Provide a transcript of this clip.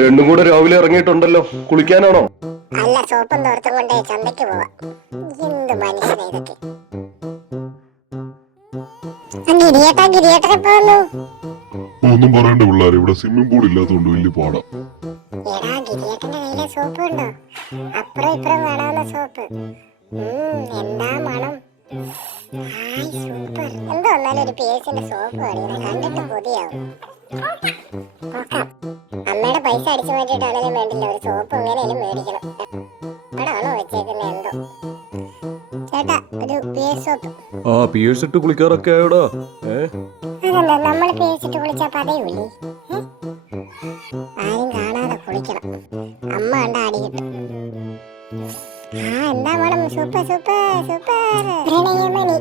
രണ്ടും കൂടെ രാവിലെ ഇറങ്ങിയിട്ടുണ്ടല്ലോ, കുളിക്കാനാണോ? അല്ല, സോപ്പും തോർത്തും കൊണ്ടേ ചന്തയ്ക്ക് പോവാ. എന്ത് മനുഷ്യനെ ഇതൊക്കെ. ഗിരിയേട്ടൻ എപ്പോ വന്നു? ഒന്നും പറയണ്ട പിള്ളേരെ, ഇവിടെ സ്വിമ്മിംഗ് പൂൾ ഇല്ലാത്തതുകൊണ്ട് വലിയ പാടാ. എടാ, ഗിരിയേട്ടന്റെ കയ്യിലെ സോപ്പ് ഉണ്ടോ? അപ്പുറം ഇപ്പുറം കാണാവുന്ന സോപ്പ്. എന്താ മണം. സൂപ്പർ. എന്തോ വന്നാലും ഒരു പേഴ്സിന്റെ സോപ്പ് മേടിക്കണം, കണ്ടിട്ട് കൊതിയാവും. നോക്കാം. അമ്മയുടെ പൈസ അടിച്ചു മാറ്റിയിട്ടാണേലും വേണ്ടില്ല, ഒരു സോപ്പ് എങ്ങനെയും മേടിക്കണം. എവിടാണോ വെച്ചേക്കുന്നത് എന്തോ. ചേട്ടാ, ഒരു പേഴ്സ് സോപ്പ്. ആ, പേഴ്സ് ഇട്ട് കുളിക്കാറൊക്കെ ആയോടാ. അതെന്താ, നമ്മൾ പേഴ്സിട്ട് കുളിച്ചാ പതയൂലേ? ആരും കാണാതെ കുളിക്കണം, അമ്മ കണ്ട അടി കിട്ടും. എന്താ വേണം? Super super super. പ്രണയമണി